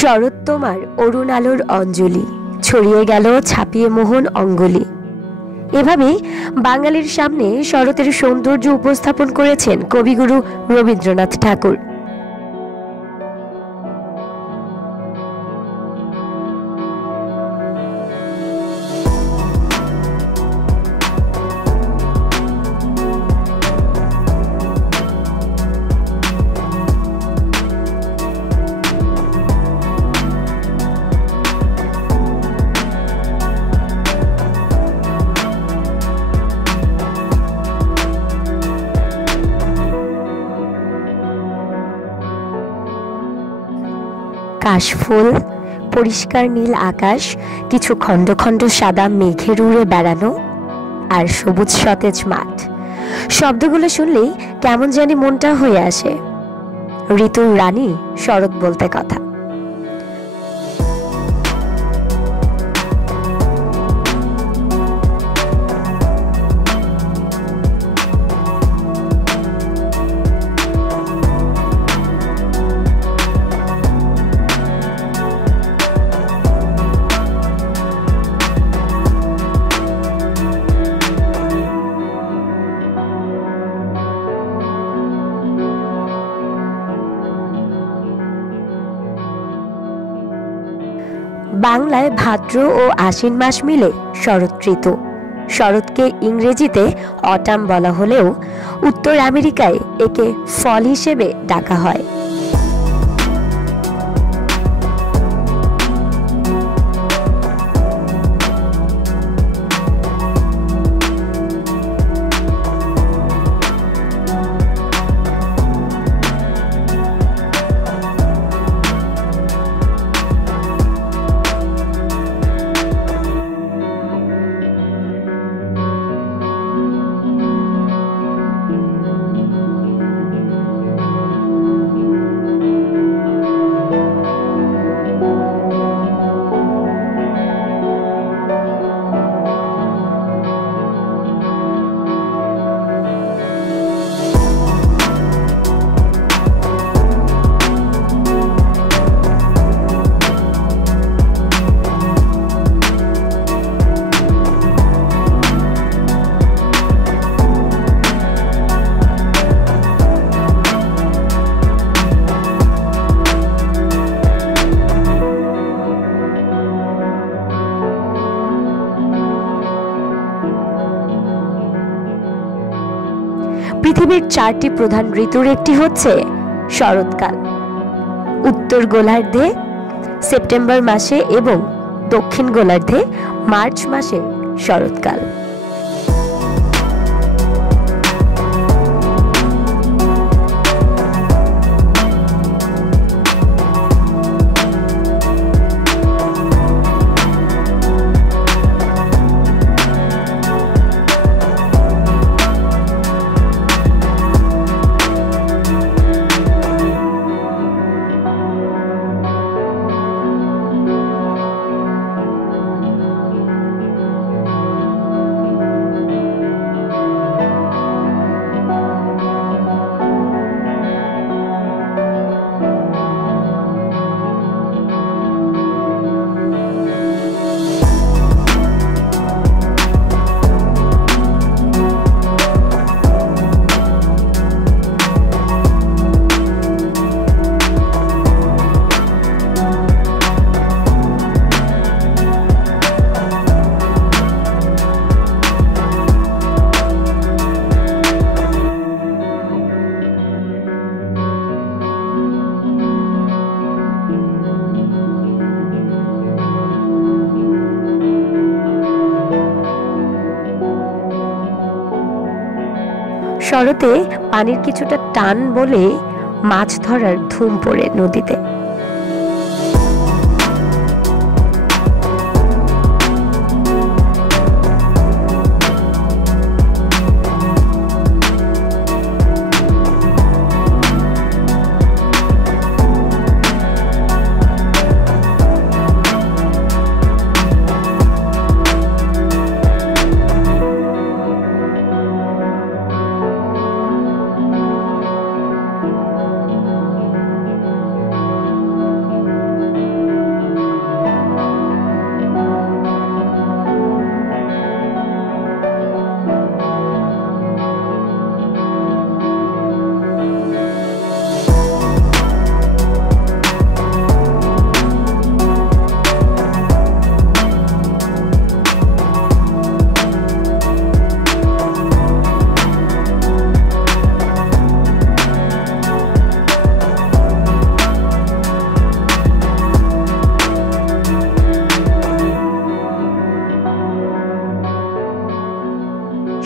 শরৎ তোমার অরুণ আলোর অঞ্জলি, ছড়িয়ে গেল ছাপিয়ে মোহন অঙ্গুলি। এভাবে বাঙালির সামনে শরতের সৌন্দর্য উপস্থাপন করেছেন কবিগুরু রবীন্দ্রনাথ ঠাকুর। কাশফুল, পরিষ্কার নীল আকাশ, কিছু খণ্ড খণ্ড সাদা মেঘের উড়ে বেড়ানো, আর সবুজ সতেজ মাঠ, শব্দগুলো শুনলেই কেমন জানি মনটা হয়ে আসে ঋতুর রানী শরৎ বলতে কথা। বাংলায় ভাদ্র ও আশ্বিন মাস মিলে শরৎ ঋতু। শরৎকে ইংরেজিতে অটাম বলা হলেও উত্তর আমেরিকায় একে ফল হিসেবে ডাকা হয়। পৃথিবীর 4টি প্রধান ঋতুর একটি হচ্ছে শরৎকাল। উত্তর গোলার্ধে সেপ্টেম্বর মাসে এবং দক্ষিণ গোলার্ধে মার্চ মাসে শরৎকাল। শরতে পানির কিছুটা টান বলে মাছ ধরার ধুম পড়ে নদীতে।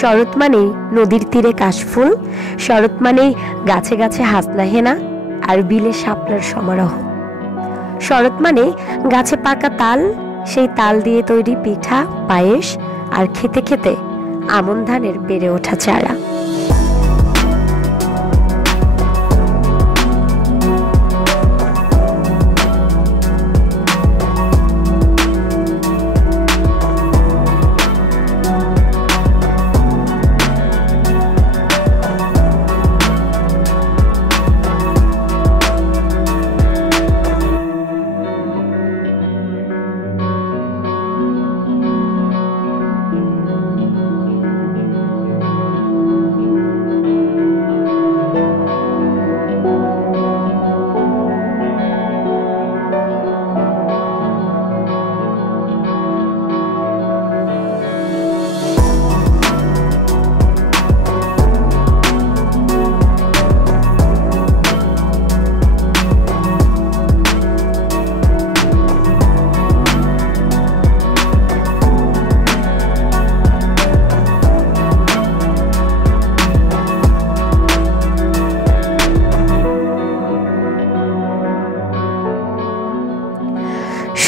শরৎ মানেই নদীর তীরে কাশফুল, শরৎ মানেই গাছে গাছে হাসনা হেনা আর বিলে শাপলার সমারোহ। শরৎ মানে গাছে পাকা তাল, সেই তাল দিয়ে তৈরি পিঠা, পায়েস আর খেতে খেতে আমন ধানের বেড়ে ওঠা চারা।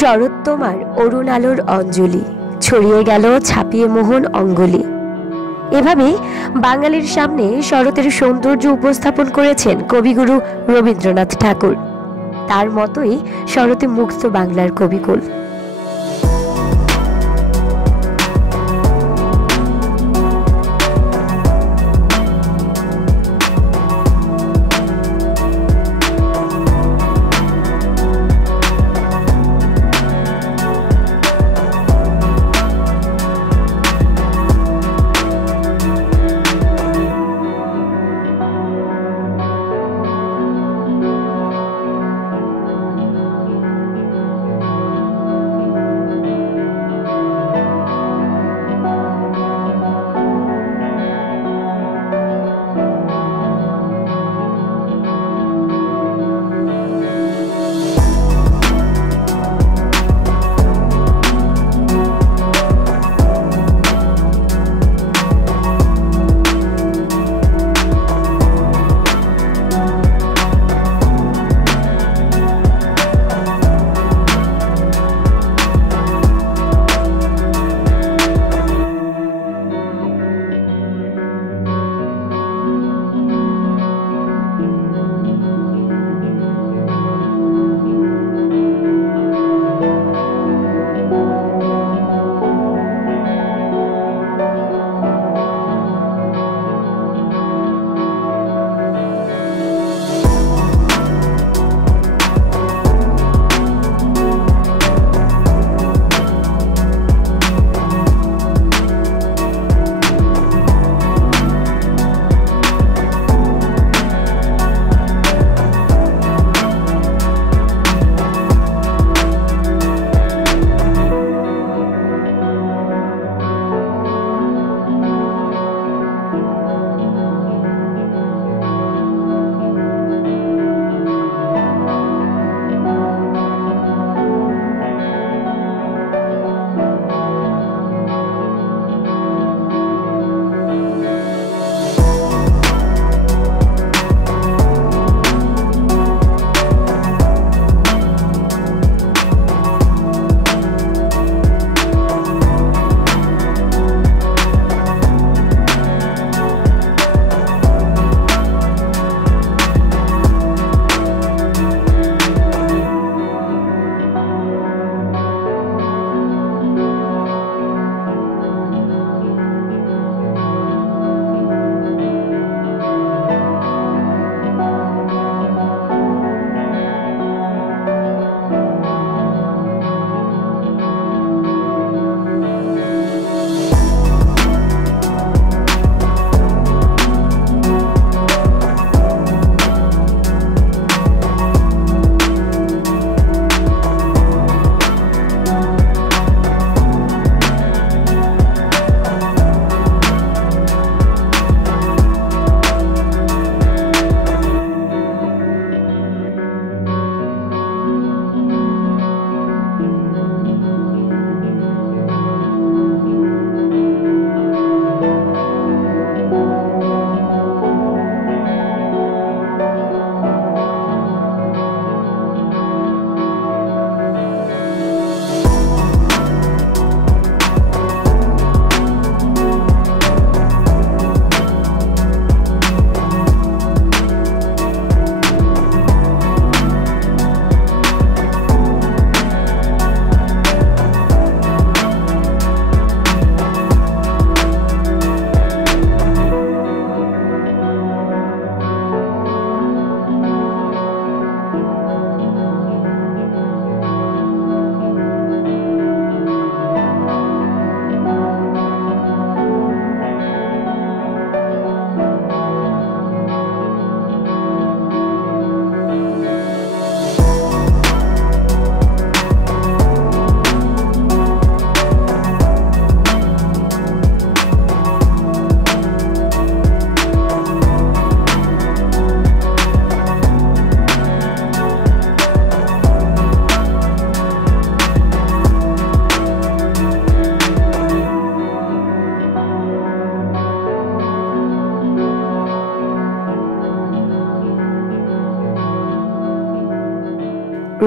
শরৎ তোমার অরুণ আলোর অঞ্জলি, ছড়িয়ে গেল ছাপিয়ে মোহন অঙ্গলি। এভাবে বাঙালির সামনে শরতের সৌন্দর্য উপস্থাপন করেছেন কবিগুরু রবীন্দ্রনাথ ঠাকুর। তার মতোই শরতে মুক্ত বাংলার কবিকুল।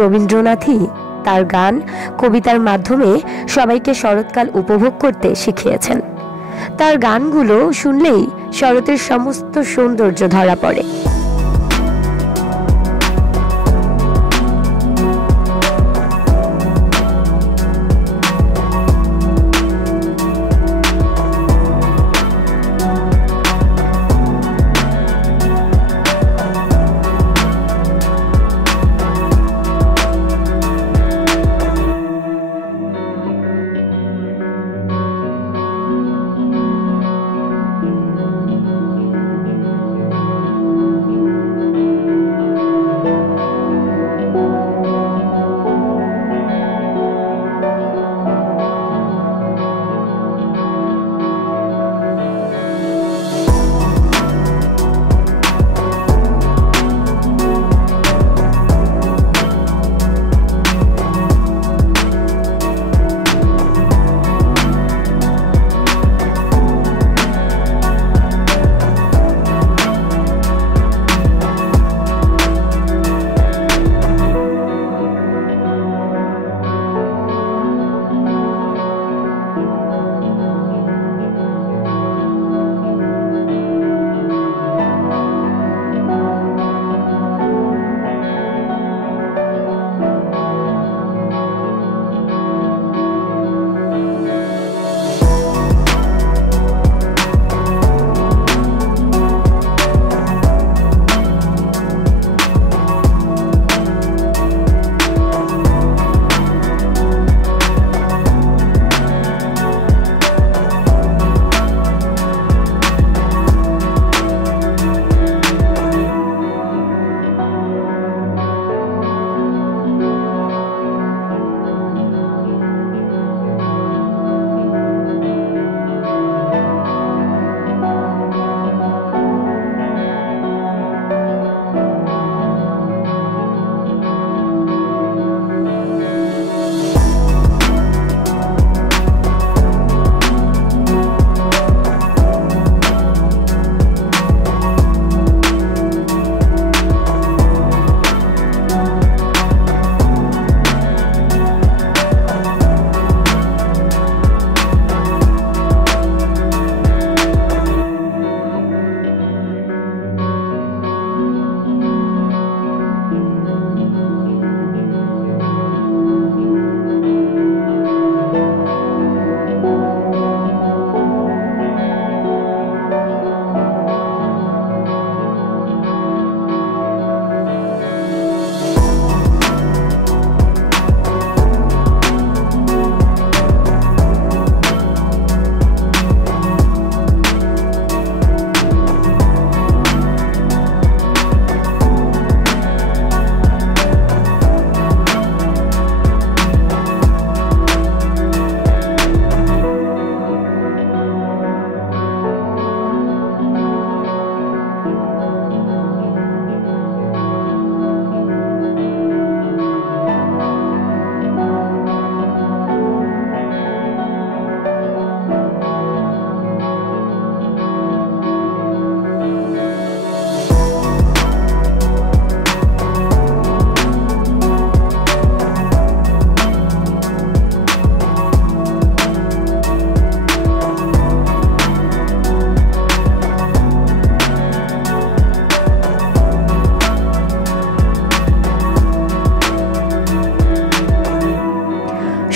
রবীন্দ্রনাথই তার গান কবিতার মাধ্যমে সবাইকে শরৎকাল উপভোগ করতে শিখিয়েছেন। তার গানগুলো শুনলেই শরতের সমস্ত সৌন্দর্য ধরা পড়ে।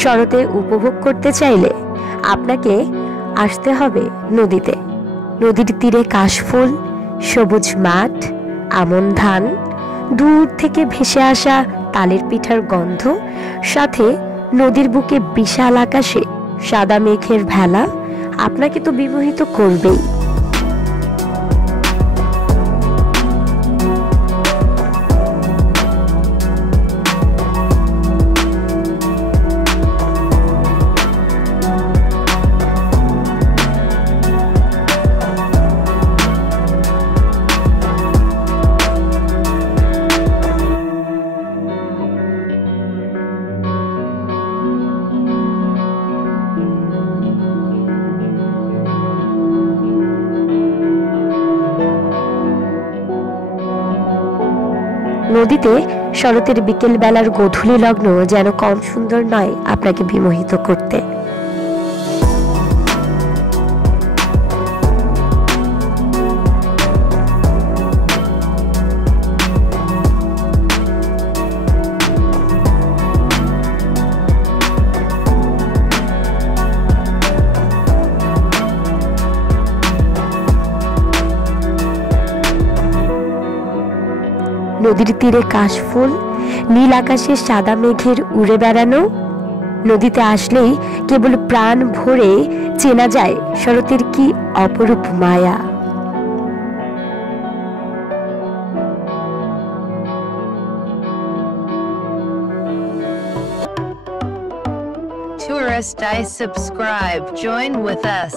শরতের উপভোগ করতে চাইলে আপনাকে আসতে হবে নদীতে। নদীর তীরে কাশফুল, সবুজ মাঠ, আমন ধান, দূর থেকে ভেসে আসা তালের পিঠার গন্ধ, সাথে নদীর বুকে বিশাল আকাশে সাদা মেঘের ভেলা আপনাকে তো বিমোহিত করবেই। নদীতে শরতের বিকেল বেলার গোধূলি লগ্ন যেন কম সুন্দর নয় আপনাকে বিমোহিত করতে। নদীর তীরে কাশফুল, নীল আকাশে সাদা মেঘের উড়ে বেড়ানো। নদীতে আসলেই কেবল প্রাণ ভরে চেনা যায় শরতের কি অপরূপ মায়া। Tourist, I subscribe. Join with us.